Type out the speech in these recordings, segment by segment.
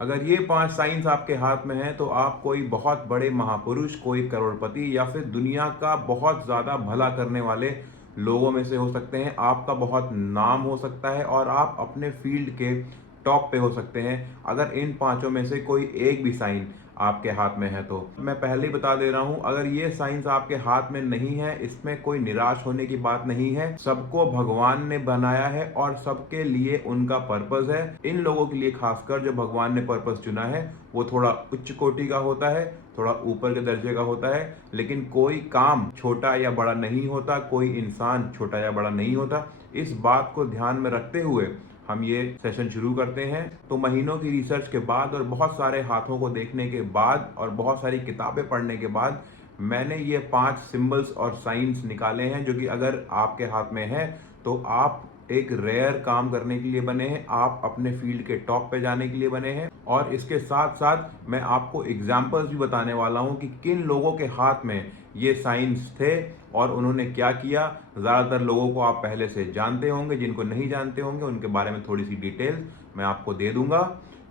अगर ये 5 साइंस आपके हाथ में हैं तो आप कोई बहुत बड़े महापुरुष, कोई करोड़पति या फिर दुनिया का बहुत ज़्यादा भला करने वाले लोगों में से हो सकते हैं। आपका बहुत नाम हो सकता है और आप अपने फील्ड के टॉप पे हो सकते हैं अगर इन पांचों में से कोई एक भी साइन आपके हाथ में है। तो मैं पहले ही बता दे रहा हूं, अगर ये साइंस आपके हाथ में नहीं है, इसमें कोई निराश होने की बात नहीं है। सबको भगवान ने बनाया है और सबके लिए उनका पर्पस है। इन लोगों के लिए खासकर जो भगवान ने पर्पस चुना है वो थोड़ा उच्च कोटि का होता है, थोड़ा ऊपर के दर्जे का होता है। लेकिन कोई काम छोटा या बड़ा नहीं होता, कोई इंसान छोटा या बड़ा नहीं होता। इस बात को ध्यान में रखते हुए हम ये सेशन शुरू करते हैं। तो महीनों की रिसर्च के बाद और बहुत सारे हाथों को देखने के बाद और बहुत सारी किताबें पढ़ने के बाद मैंने ये 5 सिंबल्स और साइंस निकाले हैं, जो कि अगर आपके हाथ में है तो आप एक रेयर काम करने के लिए बने हैं, आप अपने फील्ड के टॉप पे जाने के लिए बने हैं। और इसके साथ साथ मैं आपको एग्जाम्पल्स भी बताने वाला हूं कि किन लोगों के हाथ में ये साइंस थे और उन्होंने क्या किया। ज़्यादातर लोगों को आप पहले से जानते होंगे, जिनको नहीं जानते होंगे उनके बारे में थोड़ी सी डिटेल मैं आपको दे दूंगा।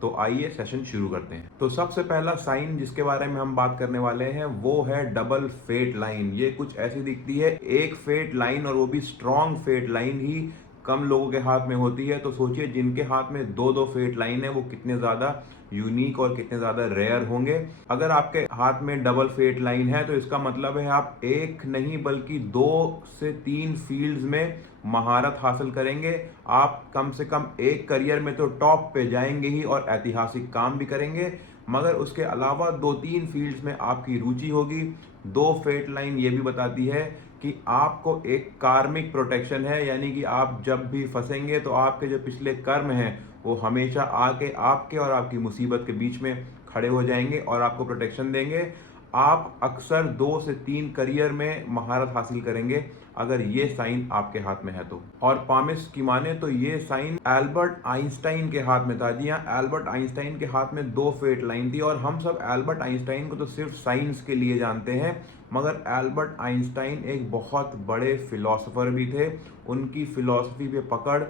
तो आइए सेशन शुरू करते हैं। तो सबसे पहला साइन जिसके बारे में हम बात करने वाले हैं वो है डबल फेट लाइन। ये कुछ ऐसी दिखती है, एक फेट लाइन और वो भी स्ट्रॉन्ग फेट लाइन ही कम लोगों के हाथ में होती है। तो सोचिए जिनके हाथ में दो दो फेट लाइन है वो कितने ज्यादा यूनिक और कितने ज्यादा रेयर होंगे। अगर आपके हाथ में डबल फेट लाइन है तो इसका मतलब है आप एक नहीं बल्कि 2 से 3 फील्ड्स में महारत हासिल करेंगे। आप कम से कम एक करियर में तो टॉप पे जाएंगे ही और ऐतिहासिक काम भी करेंगे, मगर उसके अलावा 2-3 फील्ड्स में आपकी रुचि होगी। 2 फेट लाइन ये भी बताती है कि आपको एक कार्मिक प्रोटेक्शन है, यानी कि आप जब भी फंसेंगे तो आपके जो पिछले कर्म हैं वो हमेशा आके आपके और आपकी मुसीबत के बीच में खड़े हो जाएंगे और आपको प्रोटेक्शन देंगे। आप अक्सर 2 से 3 करियर में महारत हासिल करेंगे अगर ये साइन आपके हाथ में है तो। और पामिस की माने तो ये साइन एल्बर्ट आइंस्टाइन के हाथ में था। जी हाँ, एल्बर्ट आइंस्टाइन के हाथ में 2 फेट लाइन थी और हम सब एल्बर्ट आइंस्टाइन को तो सिर्फ साइंस के लिए जानते हैं, मगर एल्बर्ट आइंस्टाइन एक बहुत बड़े फिलोसोफर भी थे। उनकी फिलॉसफी पे पकड़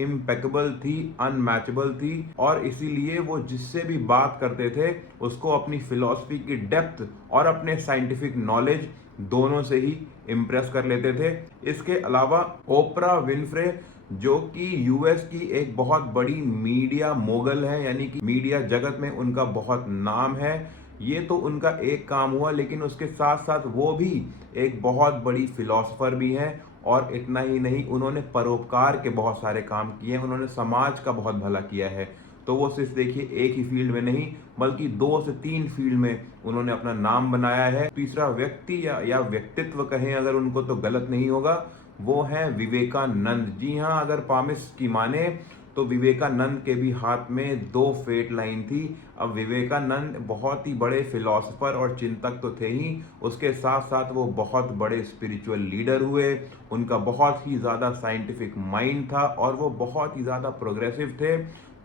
इम्पेकेबल थी, अनमैचेबल थी और इसीलिए वो जिससे भी बात करते थे उसको अपनी फिलॉसफी की डेप्थ और अपने साइंटिफिक नॉलेज दोनों से ही इम्प्रेस कर लेते थे। इसके अलावा ओपरा विनफ्रे, जो कि यूएस की एक बहुत बड़ी मीडिया मोगल है, यानी कि मीडिया जगत में उनका बहुत नाम है। ये तो उनका एक काम हुआ, लेकिन उसके साथ साथ वो भी एक बहुत बड़ी फिलोसोफर भी हैं। और इतना ही नहीं, उन्होंने परोपकार के बहुत सारे काम किए हैं, उन्होंने समाज का बहुत भला किया है। तो वो सिर्फ देखिए एक ही फील्ड में नहीं बल्कि 2 से 3 फील्ड में उन्होंने अपना नाम बनाया है। तीसरा व्यक्ति या व्यक्तित्व कहें अगर उनको तो गलत नहीं होगा, वो है विवेकानंद। जी हाँ, अगर पामिस की माने तो विवेकानंद के भी हाथ में 2 फेट लाइन थी। अब विवेकानंद बहुत ही बड़े फिलोसोफर और चिंतक तो थे ही, उसके साथ साथ वो बहुत बड़े स्पिरिचुअल लीडर हुए। उनका बहुत ही ज़्यादा साइंटिफिक माइंड था और वो बहुत ही ज़्यादा प्रोग्रेसिव थे,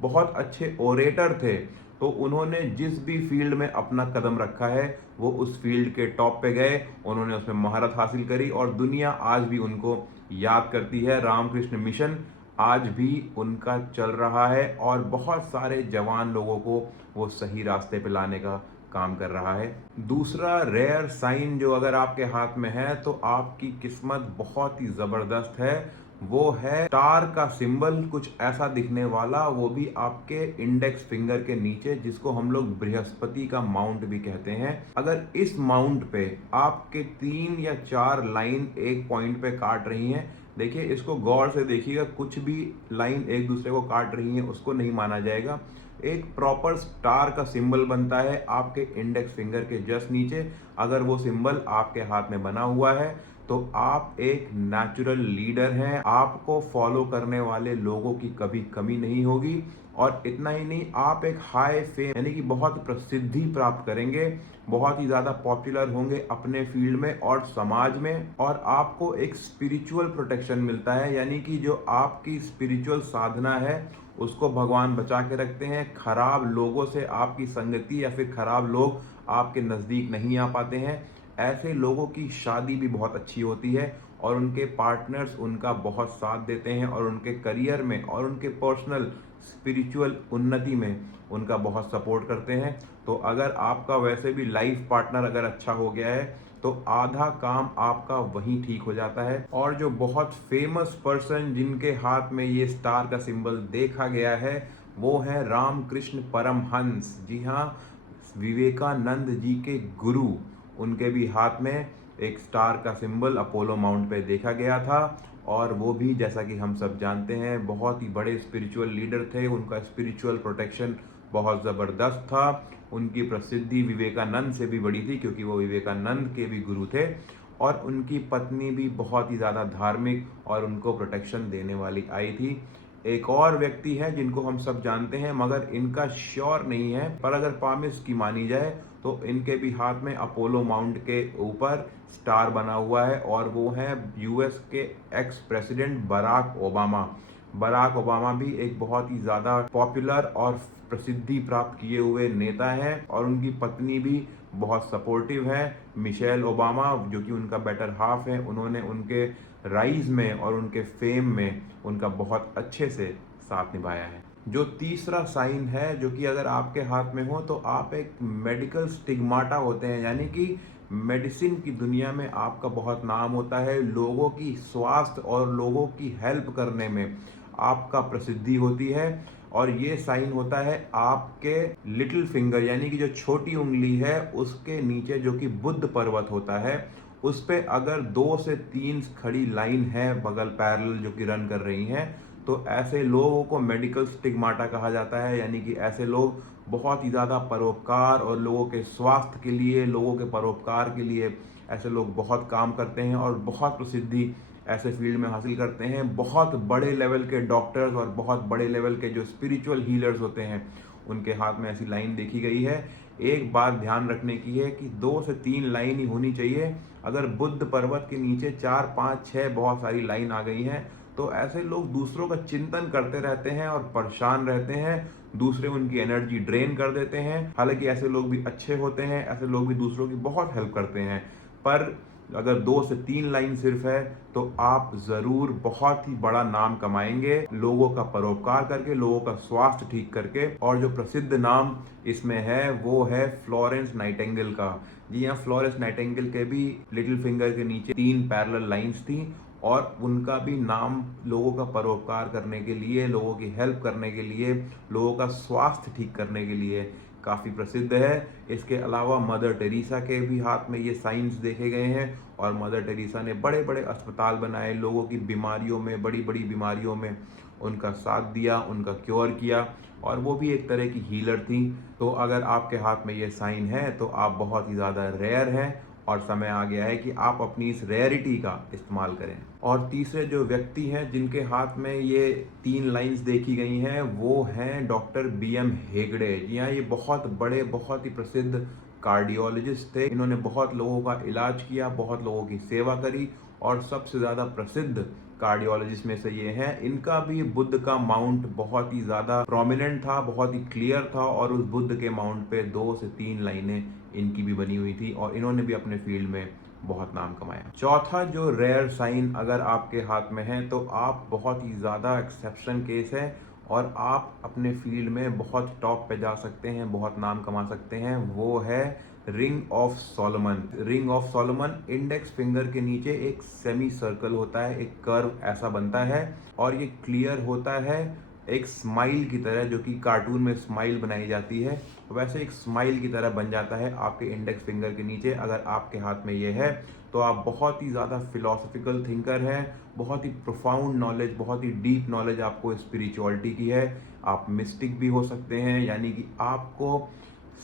बहुत अच्छे ओरेटर थे। तो उन्होंने जिस भी फील्ड में अपना कदम रखा है वो उस फील्ड के टॉप पे गए, उन्होंने उसमें महारत हासिल करी और दुनिया आज भी उनको याद करती है। रामकृष्ण मिशन आज भी उनका चल रहा है और बहुत सारे जवान लोगों को वो सही रास्ते पे लाने का काम कर रहा है। दूसरा रेयर साइन जो अगर आपके हाथ में है तो आपकी किस्मत बहुत ही जबरदस्त है, वो है स्टार का सिंबल, कुछ ऐसा दिखने वाला, वो भी आपके इंडेक्स फिंगर के नीचे, जिसको हम लोग बृहस्पति का माउंट भी कहते हैं। अगर इस माउंट पे आपके 3 या 4 लाइन एक पॉइंट पे काट रही हैं, देखिए इसको गौर से देखिएगा, कुछ भी लाइन एक दूसरे को काट रही है उसको नहीं माना जाएगा। एक प्रॉपर स्टार का सिंबल बनता है आपके इंडेक्स फिंगर के जस्ट नीचे। अगर वो सिंबल आपके हाथ में बना हुआ है तो आप एक नेचुरल लीडर हैं, आपको फॉलो करने वाले लोगों की कभी कमी नहीं होगी। और इतना ही नहीं, आप एक हाई फेम यानी कि बहुत प्रसिद्धि प्राप्त करेंगे, बहुत ही ज़्यादा पॉपुलर होंगे अपने फील्ड में और समाज में। और आपको एक स्पिरिचुअल प्रोटेक्शन मिलता है, यानी कि जो आपकी स्पिरिचुअल साधना है उसको भगवान बचा के रखते हैं। खराब लोगों से आपकी संगति या फिर खराब लोग आपके नज़दीक नहीं आ पाते हैं। ऐसे लोगों की शादी भी बहुत अच्छी होती है और उनके पार्टनर्स उनका बहुत साथ देते हैं और उनके करियर में और उनके पर्सनल स्पिरिचुअल उन्नति में उनका बहुत सपोर्ट करते हैं। तो अगर आपका वैसे भी लाइफ पार्टनर अगर अच्छा हो गया है तो आधा काम आपका वहीं ठीक हो जाता है। और जो बहुत फेमस पर्सन जिनके हाथ में ये स्टार का सिंबल देखा गया है वो है रामकृष्ण परमहंस। जी हाँ, विवेकानंद जी के गुरु, उनके भी हाथ में एक स्टार का सिंबल अपोलो माउंट पे देखा गया था। और वो भी जैसा कि हम सब जानते हैं बहुत ही बड़े स्पिरिचुअल लीडर थे, उनका स्पिरिचुअल प्रोटेक्शन बहुत ज़बरदस्त था। उनकी प्रसिद्धि विवेकानंद से भी बड़ी थी क्योंकि वो विवेकानंद के भी गुरु थे। और उनकी पत्नी भी बहुत ही ज़्यादा धार्मिक और उनको प्रोटेक्शन देने वाली आई थी। एक और व्यक्ति है जिनको हम सब जानते हैं मगर इनका श्योर नहीं है, पर अगर प्रॉमिस की मानी जाए तो इनके भी हाथ में अपोलो माउंट के ऊपर स्टार बना हुआ है और वो है यूएस के ex president Barack Obama. Barack Obama भी एक बहुत ही ज़्यादा पॉपुलर और प्रसिद्धि प्राप्त किए हुए नेता हैं और उनकी पत्नी भी बहुत सपोर्टिव है, मिशेल ओबामा, जो कि उनका बेटर हाफ है। उन्होंने उनके राइज में और उनके फेम में उनका बहुत अच्छे से साथ निभाया है। जो तीसरा साइन है जो कि अगर आपके हाथ में हो तो आप एक मेडिकल स्टिग्माटा होते हैं, यानी कि मेडिसिन की दुनिया में आपका बहुत नाम होता है, लोगों की स्वास्थ्य और लोगों की हेल्प करने में आपका प्रसिद्धि होती है। और ये साइन होता है आपके लिटिल फिंगर यानी कि जो छोटी उंगली है उसके नीचे, जो कि बुद्ध पर्वत होता है, उस पे अगर 2 से 3 खड़ी लाइन है बगल पैरेलल जो कि रन कर रही हैं, तो ऐसे लोगों को मेडिकल स्टिग्माटा कहा जाता है। यानी कि ऐसे लोग बहुत ही ज़्यादा परोपकार और लोगों के स्वास्थ्य के लिए, लोगों के परोपकार के लिए ऐसे लोग बहुत काम करते हैं और बहुत प्रसिद्धि ऐसे फील्ड में हासिल करते हैं। बहुत बड़े लेवल के डॉक्टर्स और बहुत बड़े लेवल के जो स्पिरिचुअल हीलर्स होते हैं उनके हाथ में ऐसी लाइन देखी गई है। एक बात ध्यान रखने की है कि 2 से 3 लाइन ही होनी चाहिए। अगर बुद्ध पर्वत के नीचे 4, 5, 6 बहुत सारी लाइन आ गई हैं तो ऐसे लोग दूसरों का चिंतन करते रहते हैं और परेशान रहते हैं, दूसरे उनकी एनर्जी ड्रेन कर देते हैं। हालांकि ऐसे लोग भी अच्छे होते हैं, ऐसे लोग भी दूसरों की बहुत हेल्प करते हैं, पर अगर 2 से 3 लाइन सिर्फ है तो आप ज़रूर बहुत ही बड़ा नाम कमाएंगे, लोगों का परोपकार करके, लोगों का स्वास्थ्य ठीक करके। और जो प्रसिद्ध नाम इसमें है वो है फ्लोरेंस नाइटिंगेल का। जी हाँ, फ्लोरेंस नाइटिंगेल के भी लिटिल फिंगर के नीचे 3 पैरेलल लाइंस थी और उनका भी नाम लोगों का परोपकार करने के लिए, लोगों की हेल्प करने के लिए, लोगों का स्वास्थ्य ठीक करने के लिए काफ़ी प्रसिद्ध है। इसके अलावा मदर टेरेसा के भी हाथ में ये साइंस देखे गए हैं और मदर टेरेसा ने बड़े बड़े अस्पताल बनाए, लोगों की बीमारियों में, बड़ी बड़ी बीमारियों में उनका साथ दिया, उनका क्योर किया, और वो भी एक तरह की हीलर थी। तो अगर आपके हाथ में ये साइन है तो आप बहुत ही ज़्यादा रेयर हैं और समय आ गया है कि आप अपनी इस रेयरिटी का इस्तेमाल करें। और तीसरे जो व्यक्ति हैं जिनके हाथ में ये 3 लाइंस देखी गई हैं वो हैं डॉक्टर BM हेगड़े। जी हाँ, ये बहुत बड़े, बहुत ही प्रसिद्ध कार्डियोलॉजिस्ट थे। इन्होंने बहुत लोगों का इलाज किया, बहुत लोगों की सेवा करी और सबसे ज़्यादा प्रसिद्ध कार्डियोलॉजिस्ट में से ये हैं। इनका भी बुद्ध का माउंट बहुत ही ज़्यादा प्रोमिनेंट था, बहुत ही क्लियर था और उस बुद्ध के माउंट पे 2 से 3 लाइनें इनकी भी बनी हुई थी और इन्होंने भी अपने फील्ड में बहुत नाम कमाया। चौथा जो रेयर साइन अगर आपके हाथ में है तो आप बहुत ही ज़्यादा एक्सेप्शन केस है और आप अपने फील्ड में बहुत टॉप पे जा सकते हैं, बहुत नाम कमा सकते हैं। वो है ring of Solomon. Ring of Solomon index finger के नीचे एक सेमी सर्कल होता है, एक कर्व ऐसा बनता है और ये क्लियर होता है एक स्माइल की तरह, जो कि कार्टून में स्माइल बनाई जाती है वैसे एक स्माइल की तरह बन जाता है आपके इंडेक्स फिंगर के नीचे। अगर आपके हाथ में ये है तो आप बहुत ही ज़्यादा फिलोसफिकल थिंकर हैं, बहुत ही प्रोफाउंड नॉलेज, बहुत ही डीप नॉलेज आपको स्पिरिचुअलिटी की है। आप मिस्टिक भी हो सकते हैं, यानी कि आपको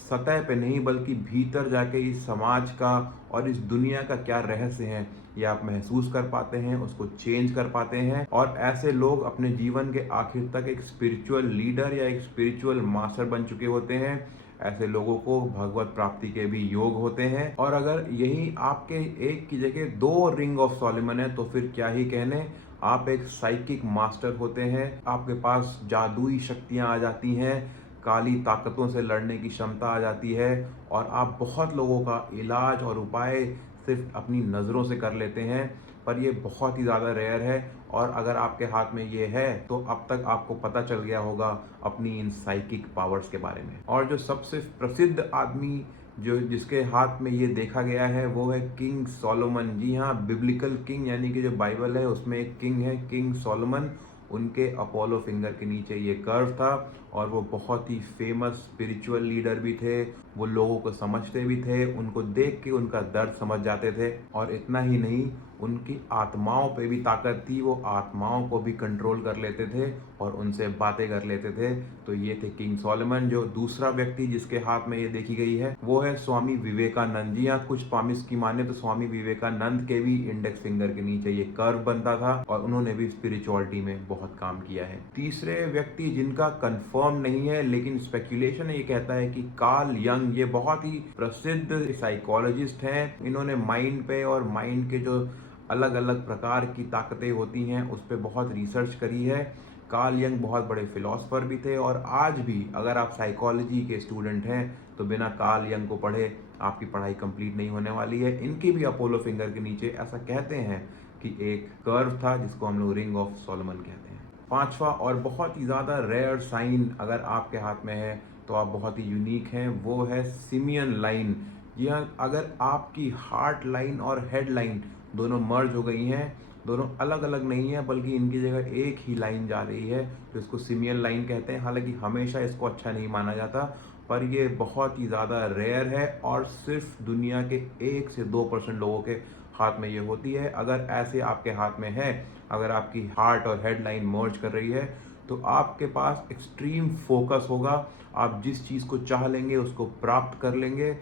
सतह पे नहीं बल्कि भीतर जाके इस समाज का और इस दुनिया का क्या रहस्य है ये आप महसूस कर पाते हैं, उसको चेंज कर पाते हैं। और ऐसे लोग अपने जीवन के आखिर तक एक स्पिरिचुअल लीडर या एक स्पिरिचुअल मास्टर बन चुके होते हैं। ऐसे लोगों को भगवत प्राप्ति के भी योग होते हैं। और अगर यही आपके एक की जगह 2 रिंग ऑफ सोलोमन है तो फिर क्या ही कहने, आप एक साइकिक मास्टर होते हैं। आपके पास जादुई शक्तियाँ आ जाती हैं, काली ताकतों से लड़ने की क्षमता आ जाती है और आप बहुत लोगों का इलाज और उपाय सिर्फ अपनी नज़रों से कर लेते हैं, पर ये बहुत ही ज़्यादा रेयर है। और अगर आपके हाथ में ये है तो अब तक आपको पता चल गया होगा अपनी इन साइकिक पावर्स के बारे में। और जो सबसे प्रसिद्ध आदमी जो जिसके हाथ में ये देखा गया है वो है किंग सोलोमन। जी हाँ, बिब्लिकल किंग यानी कि जो बाइबल है उसमें एक किंग है, किंग सोलोमन। उनके अपोलो फिंगर के नीचे ये कर्व था और वो बहुत ही फेमस स्पिरिचुअल लीडर भी थे। वो लोगों को समझते भी थे, उनको देख के उनका दर्द समझ जाते थे। और इतना ही नहीं, उनकी आत्माओं पे भी ताकत थी, वो आत्माओं को भी कंट्रोल कर लेते थे और उनसे बातें कर लेते थे। तो ये थे किंग सोलोमन। जो दूसरा व्यक्ति जिसके हाथ में ये देखी गई है वो है स्वामी विवेकानंद। जी हाँ, कुछ पामिस्ट की माने तो स्वामी विवेकानंद के भी इंडेक्स फिंगर के नीचे ये कर्व बनता था और उन्होंने भी स्पिरिचुअलिटी में बहुत काम किया है। तीसरे व्यक्ति जिनका कंफर्म नहीं है लेकिन स्पेक्यूलेशन ये कहता है कि कार्ल यंग, ये बहुत ही प्रसिद्ध साइकोलॉजिस्ट हैं। इन्होंने माइंड पे और माइंड के जो अलग अलग प्रकार की ताकतें होती हैं उस पर बहुत रिसर्च करी है। कार्ल यंग बहुत बड़े फिलोसफर भी थे और आज भी अगर आप साइकोलॉजी के स्टूडेंट हैं तो बिना कार्ल यंग को पढ़े आपकी पढ़ाई कंप्लीट नहीं होने वाली है। इनकी भी अपोलो फिंगर के नीचे ऐसा कहते हैं कि एक कर्व था जिसको हम लोग रिंग ऑफ सोलोमन कहते हैं। पांचवा और बहुत ही ज़्यादा रेयर साइन अगर आपके हाथ में है तो आप बहुत ही यूनिक हैं, वो है सिमियन लाइन। जी हाँ, अगर आपकी हार्ट लाइन और हेड लाइन दोनों मर्ज हो गई हैं, दोनों अलग अलग नहीं है बल्कि इनकी जगह एक ही लाइन जा रही है, तो इसको सिमियन लाइन कहते हैं। हालांकि हमेशा इसको अच्छा नहीं माना जाता, पर ये बहुत ही ज़्यादा रेयर है और सिर्फ दुनिया के 1 से 2% लोगों के हाथ में ये होती है। अगर ऐसे आपके हाथ में है, अगर आपकी हार्ट और हेड लाइन मर्ज कर रही है तो आपके पास एक्सट्रीम फोकस होगा, आप जिस चीज़ को चाह लेंगे उसको प्राप्त कर लेंगे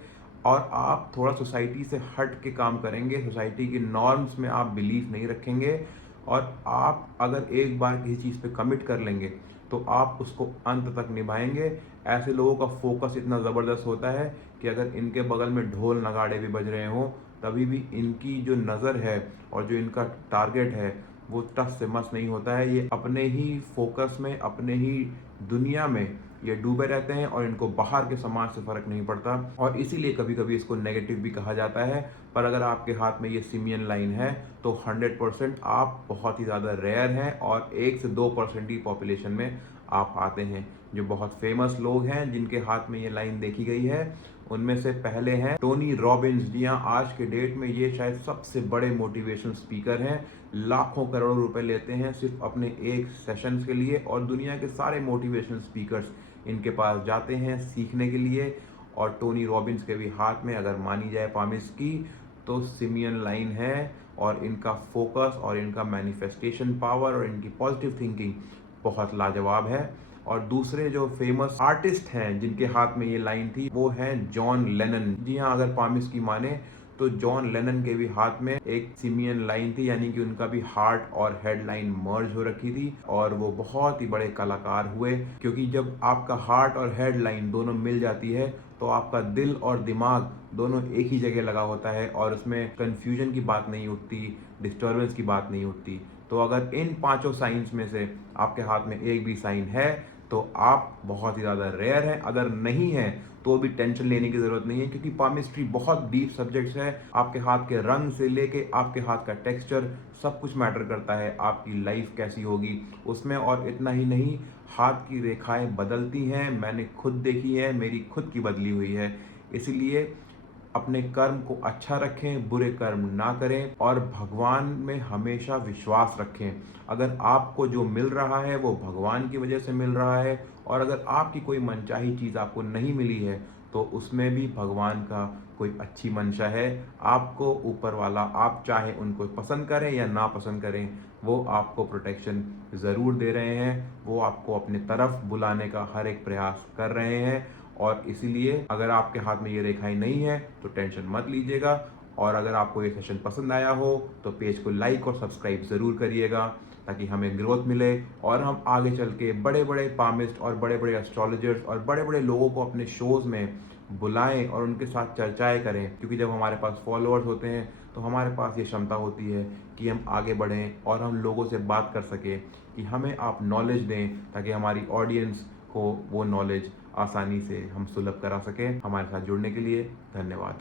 और आप थोड़ा सोसाइटी से हट के काम करेंगे, सोसाइटी की नॉर्म्स में आप बिलीव नहीं रखेंगे। और आप अगर एक बार किसी चीज़ पे कमिट कर लेंगे तो आप उसको अंत तक निभाएंगे। ऐसे लोगों का फोकस इतना ज़बरदस्त होता है कि अगर इनके बगल में ढोल नगाड़े भी बज रहे हों तभी भी इनकी जो नज़र है और जो इनका टारगेट है वो टस से मस नहीं होता है। ये अपने ही फोकस में, अपने ही दुनिया में ये डूबे रहते हैं और इनको बाहर के समाज से फर्क नहीं पड़ता। और इसीलिए कभी कभी इसको नेगेटिव भी कहा जाता है। पर अगर आपके हाथ में ये सिमियन लाइन है तो 100% आप बहुत ही ज़्यादा रेयर हैं और 1 से 2% ही पॉपुलेशन में आप आते हैं। जो बहुत फेमस लोग हैं जिनके हाथ में ये लाइन देखी गई है उनमें से पहले हैं टोनी रॉबिन्स। जी हाँ, आज के डेट में ये शायद सबसे बड़े मोटिवेशनल स्पीकर हैं। लाखों करोड़ों रुपए लेते हैं सिर्फ अपने एक सेशंस के लिए और दुनिया के सारे मोटिवेशनल स्पीकर्स इनके पास जाते हैं सीखने के लिए। और टोनी रॉबिन्स के भी हाथ में अगर मानी जाए पामिस की तो सिमियन लाइन है और इनका फोकस और इनका मैनिफेस्टेशन पावर और इनकी पॉजिटिव थिंकिंग बहुत लाजवाब है। और दूसरे जो फेमस आर्टिस्ट हैं जिनके हाथ में ये लाइन थी वो हैं जॉन लेनन। जी हाँ, अगर पामिस की माने तो जॉन लेनन के भी हाथ में एक सिमियन लाइन थी, यानी कि उनका भी हार्ट और हेड लाइन मर्ज हो रखी थी और वो बहुत ही बड़े कलाकार हुए। क्योंकि जब आपका हार्ट और हेड लाइन दोनों मिल जाती है तो आपका दिल और दिमाग दोनों एक ही जगह लगा होता है और उसमें कंफ्यूजन की बात नहीं उठती, डिस्टर्बेंस की बात नहीं उठती। तो अगर इन पांचों साइंस में से आपके हाथ में एक भी साइन है तो आप बहुत ही ज़्यादा रेयर हैं। अगर नहीं है तो भी टेंशन लेने की ज़रूरत नहीं है क्योंकि पामिस्ट्री बहुत डीप सब्जेक्ट्स है। आपके हाथ के रंग से लेके आपके हाथ का टेक्सचर सब कुछ मैटर करता है, आपकी लाइफ कैसी होगी उसमें। और इतना ही नहीं, हाथ की रेखाएं बदलती हैं, मैंने खुद देखी है, मेरी खुद की बदली हुई है। इसलिए अपने कर्म को अच्छा रखें, बुरे कर्म ना करें और भगवान में हमेशा विश्वास रखें। अगर आपको जो मिल रहा है वो भगवान की वजह से मिल रहा है और अगर आपकी कोई मनचाही चीज़ आपको नहीं मिली है तो उसमें भी भगवान का कोई अच्छी मंशा है। आपको ऊपर वाला, आप चाहे उनको पसंद करें या ना पसंद करें, वो आपको प्रोटेक्शन ज़रूर दे रहे हैं, वो आपको अपने तरफ बुलाने का हर एक प्रयास कर रहे हैं। और इसीलिए अगर आपके हाथ में ये रेखाएं नहीं है तो टेंशन मत लीजिएगा। और अगर आपको ये सेशन पसंद आया हो तो पेज को लाइक और सब्सक्राइब ज़रूर करिएगा ताकि हमें ग्रोथ मिले और हम आगे चल के बड़े बड़े पामिस्ट और बड़े बड़े एस्ट्रोलॉजर्स और बड़े बड़े लोगों को अपने शोज़ में बुलाएं और उनके साथ चर्चाएं करें। क्योंकि जब हमारे पास फॉलोअर्स होते हैं तो हमारे पास ये क्षमता होती है कि हम आगे बढ़ें और हम लोगों से बात कर सकें कि हमें आप नॉलेज दें ताकि हमारी ऑडियंस को वो नॉलेज आसानी से हम सुलभ करा सकें। हमारे साथ जुड़ने के लिए धन्यवाद।